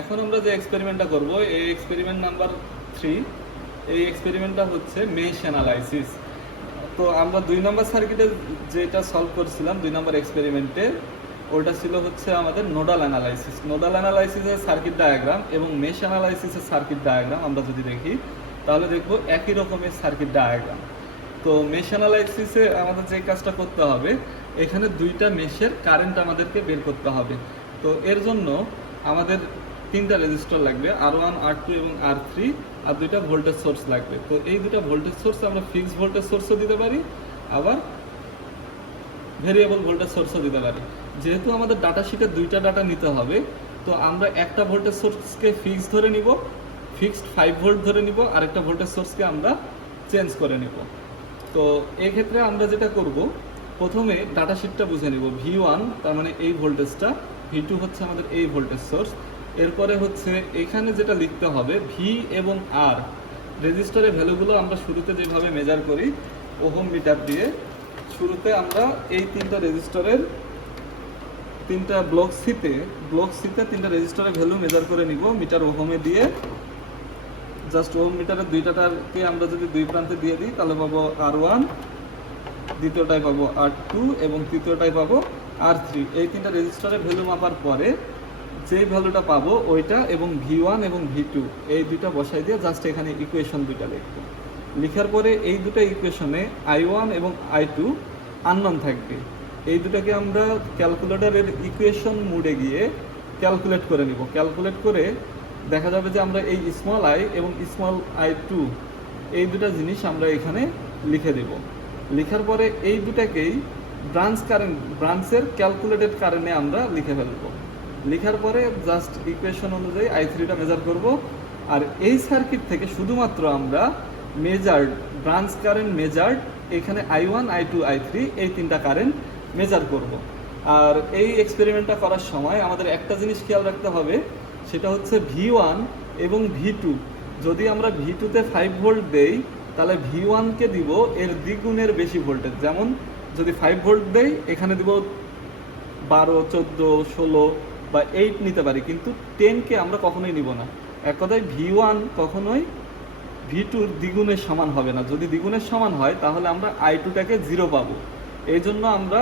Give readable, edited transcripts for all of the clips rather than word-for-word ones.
এখন আমরা যে এক্সপেরিমেন্টটা করব এই এক্সপেরিমেন্ট নাম্বার 3। এই এক্সপেরিমেন্টটা হচ্ছে মেশ অ্যানালাইসিস। তো আমরা 2 নম্বর সার্কিটে যেটা সলভ করছিলাম 2 নম্বর এক্সপেরিমেন্টে, ওটা ছিল হচ্ছে আমাদের নোডাল অ্যানালাইসিস। নোডাল অ্যানালাইসিসের সার্কিট ডায়াগ্রাম এবং মেশ অ্যানালাইসিসের সার্কিট ডায়াগ্রাম আমরা যদি দেখি তাহলে দেখবো একই রকমের সার্কিট ডায়াগ্রাম। তো মেশ অ্যানালাইসিসে আমাদের যে কাজটা করতে হবে, এখানে 2টা মেশের কারেন্ট আমাদেরকে বের করতে হবে। তো এর জন্য আমাদের 3টা রেজিস্টর লাগবে, R1 R2 এবং R3, আর 2টা ভোল্টেজ সোর্স লাগবে। তো এই 2টা ভোল্টেজ সোর্স আমরা ফিক্সড ভোল্টেজ সোর্সও দিতে পারি, আবার ভেরিয়েবল ভোল্টেজ সোর্সও দিতে পারি। যেহেতু আমাদের ডাটা শিটে 2টা ডাটা নিতে হবে, তো আমরা একটা ভোল্টেজ সোর্সকে ফিক্সড ধরে নিব, ফিক্সড 5 ভোল্ট ধরে নিব, আর একটা ভোল্টেজ সোর্সকে আমরা চেঞ্জ করে নিব। তো এই ক্ষেত্রে আমরা যেটা করব, প্রথমে ডাটা শিটটা বুঝে নিব। V1 তার মানে এই ভোল্টেজটা, V2 হচ্ছে আমাদের এই ভোল্টেজ সোর্স। এরপরে হচ্ছে এখানে যেটা লিখতে হবে V এবং R রেজিস্টারের ভ্যালুগুলো আমরা শুরুতে যেভাবে মেজার করি ওহম মিটার দিয়ে। শুরুতে আমরা এই 3টা রেজিস্টারের 3টা ব্লক সিতে 3টা রেজিস্টারের ভ্যালু মেজার করে নিব মিটার ওহমে দিয়ে। জাস্ট ওহম মিটারের 2টাকে আমরা যদি 2 প্রান্তে দিয়ে দিই তাহলে পাবো R1, দ্বিতীয়টায় পাবো R2 এবং তৃতীয়টায় পাবো R3। এই 3টা রেজিস্টারের ভ্যালু মাপার পরে যে ভ্যালুটা পাবো ওইটা এবং V1 এবং V2 এই 2টা বসাই দিয়ে জাস্ট এখানে ইকুয়েশন 2টা লিখবো। লিখার পরে এই 2টা ইকুয়েশনে I1 এবং I2 আননোন থাকবে। এই দুটাকে আমরা ক্যালকুলেটরের ইকুয়েশন মোডে গিয়ে ক্যালকুলেট করে নিব। ক্যালকুলেট করে দেখা যাবে যে আমরা এই স্মল আই এবং স্মল I2 এই 2টা জিনিস আমরা এখানে লিখে দেব। লিখার পরে এই দুটাকেই ব্রাঞ্চের ক্যালকুলেটেড কারেন্টে আমরা লিখে ফেলবো। লিখার পরে জাস্ট ইকুয়েশন অনুযায়ী I3টা মেজার করব। আর এই সার্কিট থেকে শুধুমাত্র আমরা ব্রাঞ্চ কারেন্ট মেজার্ড এখানে I1 I2 I3 এই 3টা কারেন্ট মেজার করব। আর এই এক্সপেরিমেন্টটা করার সময় আমাদের একটা জিনিস খেয়াল রাখতে হবে, সেটা হচ্ছে V1 এবং V2 যদি আমরা V2তে 5 ভোল্ট দেই তাহলে V1কে দিব এর দ্বিগুণের বেশি ভোল্টেজ। যেমন যদি 5 ভোল্ট দেই এখানে দিব 12, 14, 16 বা 8 নিতে পারি, কিন্তু 10কে আমরা কখনোই নিব না। এক কথায় V1 কখনোই V2-র দ্বিগুণের সমান হবে না। যদি দ্বিগুণের সমান হয় তাহলে আমরা I2টাকে 0 পাবো। এই জন্য আমরা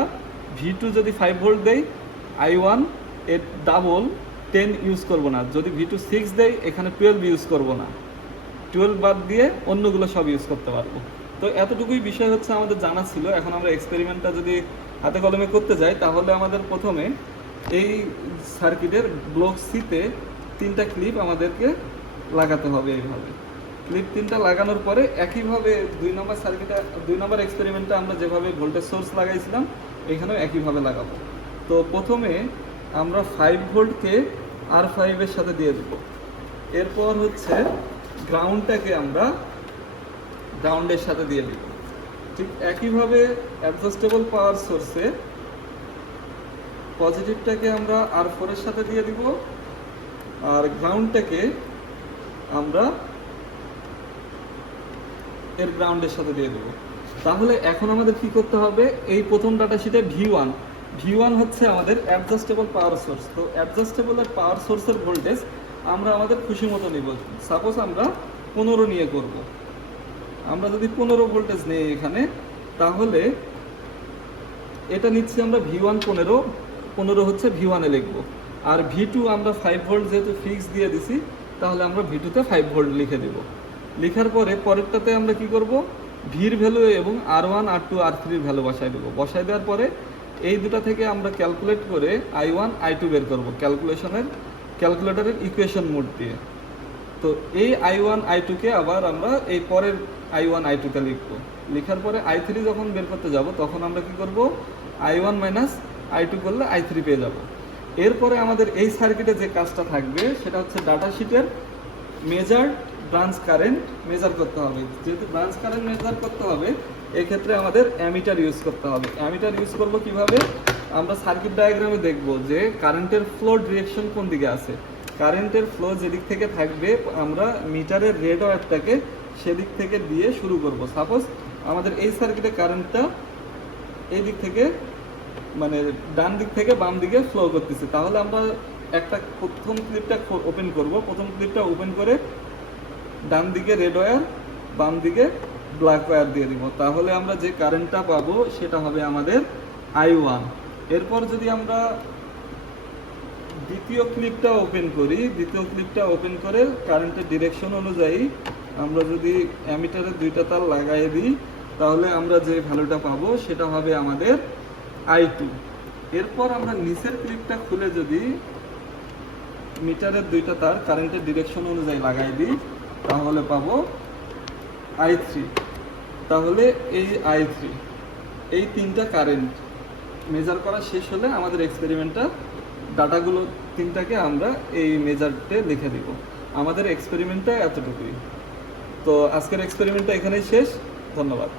V2 যদি 5 ভোল্ট দেই I1 এর ডাবল 10 ইউজ করব না। যদি V2 6 দেই এখানে 12 ইউজ করব না, 12 বাদ দিয়ে অন্যগুলো সব ইউজ করতে পারবো। তো এতটুকুই বিষয় হচ্ছে আমাদের জানা ছিল। এখন আমরা এক্সপেরিমেন্টটা যদি হাতে কলমে করতে যাই তাহলে আমাদের প্রথমে এই সার্কিটের ব্লক সিতে 3টা ক্লিপ আমাদেরকে লাগাতে হবে। এইভাবে ক্লিপ 3টা লাগানোর পরে একইভাবে 2 নম্বর এক্সপেরিমেন্টে আমরা যেভাবে ভোল্টেজ সোর্স লাগাইছিলাম এখানেও একইভাবে লাগাবো। তো প্রথমে আমরা 5 ভোল্টকে R5 এর সাথে দিয়ে দেব। এরপর হচ্ছে গ্রাউন্ডটাকে আমরা গ্রাউন্ডের সাথে দিয়ে দেব। ঠিক একইভাবে অ্যাডজাস্টেবল পাওয়ার সোর্সে পজিটিভটাকে আমরা R4 এর সাথে দিয়ে দিব, আর গ্রাউন্ডটাকে আমরা এর গ্রাউন্ডের সাথে দিয়ে দেবো। তাহলে এখন আমাদের কি করতে হবে, এই প্রথম ডাটা শিটে V1 হচ্ছে আমাদের অ্যাডজাস্টেবল পাওয়ার সোর্স। তো অ্যাডজাস্টেবলের পাওয়ার সোর্সের ভোল্টেজ আমরা আমাদের খুশি মতো নিব। সাপোজ আমরা 15 নিয়ে করব। আমরা যদি 15 ভোল্টেজ নেই এখানে, তাহলে এটা নিচ্ছি আমরা V1 15 হচ্ছে V1 এ লিখব। আর V2 আমরা 5 ভোল্ট যেহেতু ফিক্স দিয়ে দিছি তাহলে আমরা V2তে 5 ভোল্ট লিখে দেব। লেখার পরে পরেরটাতে আমরা কি করব, ভির ভ্যালু এবং R1 R2 R3 ভ্যালু বসাই দেবো। বসাই দেওয়ার পরে এই দুটা থেকে আমরা ক্যালকুলেট করে I1 I2 বের করব ক্যালকুলেটরের ইকুয়েশন মোড দিয়ে। তো এই I1 I2কে আবার আমরা এই পরের I1 I2তে লিখব। লেখার পরে I3 যখন বের করতে যাব তখন আমরা কি করব, I1 মাইনাস I2 করলে I3 পেয়ে যাব। এরপরে আমাদের এই সার্কিটে যে কাজটা থাকবে সেটা হচ্ছে ডাটা শিটের ব্রাঞ্চ কারেন্ট মেজার করতে হবে। যেহেতু ব্রাঞ্চ কারেন্ট মেজার করতে হবে এক্ষেত্রে আমাদের অ্যামিটার ইউজ করতে হবে। অ্যামিটার ইউজ করব কিভাবে, আমরা সার্কিট ডায়াগ্রামে দেখব যে কারেন্টের ফ্লো ডিরেকশন কোন দিকে আছে। কারেন্টের ফ্লো যেদিক থেকে থাকবে আমরা মিটারের রেড ওয়্যারটাকে সেদিক থেকে দিয়ে শুরু করব। সাপোজ আমাদের এই সার্কিটে কারেন্টটা এই দিক থেকে মানে ডান দিক থেকে বাম দিকে ফ্লো করতেছে, তাহলে আমরা একটা প্রথম ক্লিপটা ওপেন করব। প্রথম ক্লিপটা ওপেন করে ডান দিকে রেড ওয়্যার, বাম দিকে ব্ল্যাক ওয়্যার দিয়ে দিব। তাহলে আমরা যে কারেন্টটা পাবো সেটা হবে আমাদের I1। এরপর যদি আমরা দ্বিতীয় ক্লিপটা ওপেন করি, দ্বিতীয় ক্লিপটা ওপেন করে কারেন্টের ডিরেকশন অনুযায়ী আমরা যদি অ্যামিটারের দুইটা তার লাগাই দিই, তাহলে আমরা যে ভ্যালুটা পাবো সেটা হবে আমাদের I2। এরপর আমরা নিচের ক্লিপটা খুলে যদি মিটারের দুইটা তার কারেন্টের ডিরেকশন অনুযায়ী লাগাই দিই, তাহলে পাবো I3। তাহলে এই I3, এই তিনটা কারেন্ট মেজার করা শেষ হলে আমাদের এক্সপেরিমেন্টটা ডাটাগুলো তিনটাকে আমরা এই মেজারটে লিখে দিব। আমাদের এক্সপেরিমেন্টটা এতটুকুই। তো আজকের এক্সপেরিমেন্টটা এখানেই শেষ। ধন্যবাদ।